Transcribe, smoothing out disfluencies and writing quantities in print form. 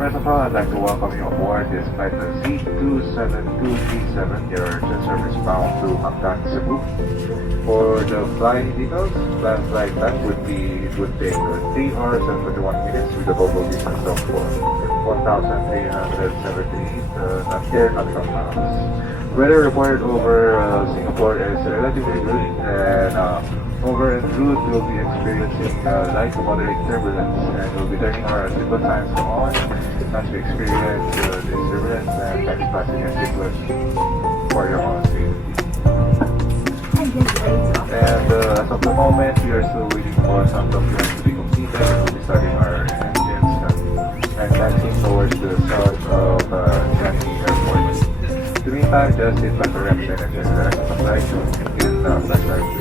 First of all, I'd like to welcome you aboard this flight of Z27237, your service bound to Mactan Cebu. For the flying details, planned flight time would take 3 hours and 21 minutes with a total distance of 1,378 air miles. Weather reported over Singapore is relatively good, and over en route we'll be experiencing light to moderate turbulence, and we'll be turning our seatbelt signs on as we experience this turbulence and taxi passenger seatbelt for your own safety. And as of the moment, we are still waiting for some documents to be completed. We'll be starting our engines and taxiing towards the south of Changi Airport. In the meantime, just sit back, relax, and enjoy the rest of the flight.